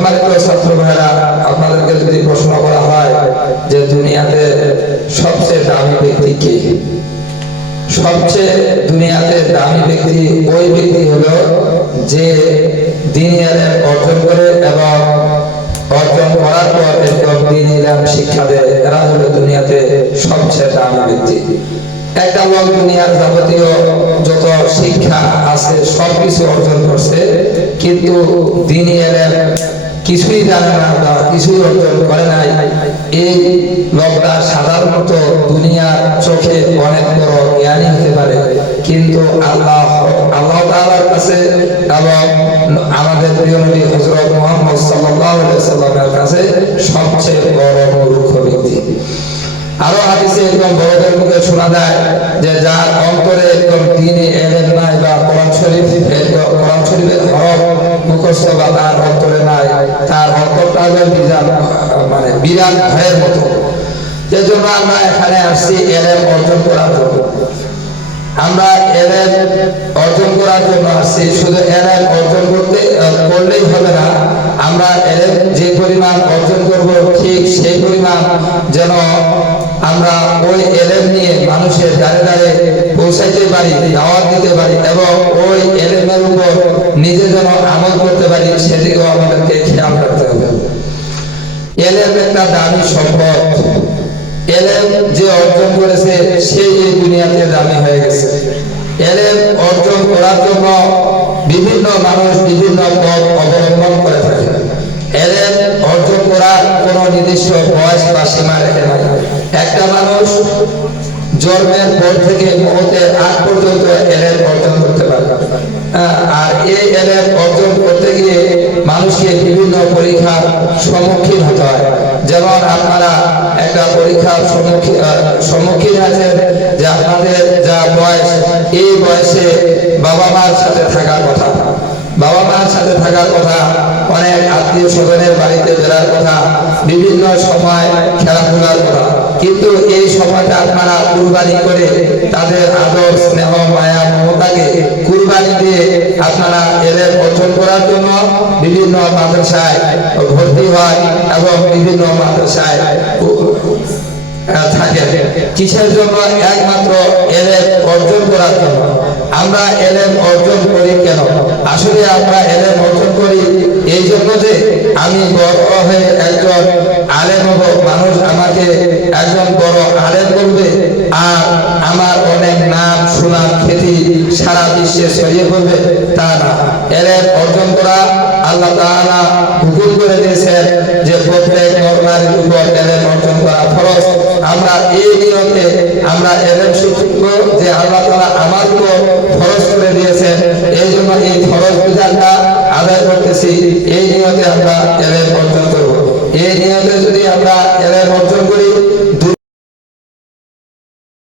সম্মানিত ছাত্র ভাইরা, আপনাদেরকে যদি প্রশ্ন করা হয় যে দুনিয়াতে সবচেয়ে দামি ব্যক্তি কে, সবচেয়ে দুনিয়াতে দামি ব্যক্তি ওই ব্যক্তি হলো যে দ্বীন ইলম অর্জন করে এবং অর্জন করার পর এরকম দ্বীন ইলম শিক্ষা দেয়। এরা হলো দুনিয়াতে সবচেয়ে দামি ব্যক্তি। একটা লোক দুনিয়ার যাবতীয় যত শিক্ষা আছে সবকিছু অর্জন করছে, কিন্তু দ্বীন ইলম কিছুই জানে না বা কিছুই অর্জন করে নাই, এই লোকটা সাধারণত দুনিয়ার চোখে অনেক বড় জ্ঞানী হতে পারে, কিন্তু আল্লাহ তাআলার কাছে এবং আমাদের প্রিয় নবী হযরত মুহাম্মদ সাল্লাল্লাহু আলাইহি সাল্লামের কাছে সবচেয়ে বড় মূর্খ ব্যক্তি। আরো হাদিসে একদম বড়দের মুখে শোনা যায় যে যার অন্তরে একদম দ্বীনে ইলম নাই বা কোরআন শরীফের হরফ মুখস্থ বা তার অন্তরে নাই, তার অন্তরটা বিরাট ভয়ের মতো। যে জন্য আমরা এখানে আসছি ইলম অর্জন করার জন্য। আমরা ইলম অর্জন করার জন্য আসছি, শুধু ইলম অর্জন করলেই হবে না, আমরা ইলম যে পরিমাণ অর্জন করব ঠিক সেই পরিমাণ যেন আমরা ওই ইলম নিয়ে মানুষের দ্বারে দ্বারে পৌঁছাইতে পারি, দাওয়াত দিতে পারি এবং ওই ইলমের উপর নিজে যেন আমল করতে পারি, সেদিকেও আমাদেরকে খেয়াল রাখতে হবে। ইলম একটা দামি সম্পদ। ইলম যে অর্জন করেছে সেই এই দুনিয়াতে দামি হয়ে গেছে। ইলম অর্জন করার জন্য বিভিন্ন মানুষ বিভিন্ন পথ অবলম্বন করে থাকে। ইলম অর্জন করার কোনো নির্দিষ্ট বয়স বা সীমা রেখে নাই। একটা মানুষ জন্মের পর থেকে মওতের আগ পর্যন্ত ইলম অর্জন করতে পারে। আর এই ইলম অর্জন করতে গিয়ে মানুষকে বিভিন্ন পরীক্ষার সম্মুখীন হতে হয়। যেমন আপনারা একটা পরীক্ষার সম্মুখীন আছেন যে আপনাদের যা বয়স, এই বয়সে বাবা মার সাথে থাকার কথা, অনেক আত্মীয় স্বজনের বাড়িতে বেড়ার কথা, বিভিন্ন সময় খেলাধুলার কথা, কিন্তু এই সময়টা আপনারা কুরবানি করে তাদের আদর স্নেহ মায়া মমতাকে কুরবানি দিয়ে আপনারা ইলম অর্জন করার জন্য বিভিন্ন মাদ্রাসায় ভর্তি হয় এবং বিভিন্ন মাদ্রাসায় থাকে। কিসের জন্য? একমাত্র ইলম অর্জন করার জন্য। আমরা ইলম অর্জন করি কেন? আসলে আমরা ইলম অর্জন করি এই জন্য যে আমি বড় হয়ে একজন আলেম হব, মানুষ আমাকে একজন বড় আলেম বলবে আর আমার অনেক নাম সুনাম খ্যাতি সারা বিশ্বে ছড়িয়ে পড়বে, তা না। ইলম অর্জন করা আল্লাহ তাআলা হুকুম করে দিয়েছেন যে প্রত্যেক নর-নারীর উপর ইলম অর্জন করা ফরজ। আমরা এই নিয়তে আমরা ইলম শিখব যে আল্লাহ তাআলা আমার উপর ফরজ করে দিয়েছেন, এই জন্য এই ফরজ বিধানটা আদায় করতেছি, এই নিয়তে আমরা ইলম অর্জন করব। এই নিয়তে যদি আমরা ইলম অর্জন করি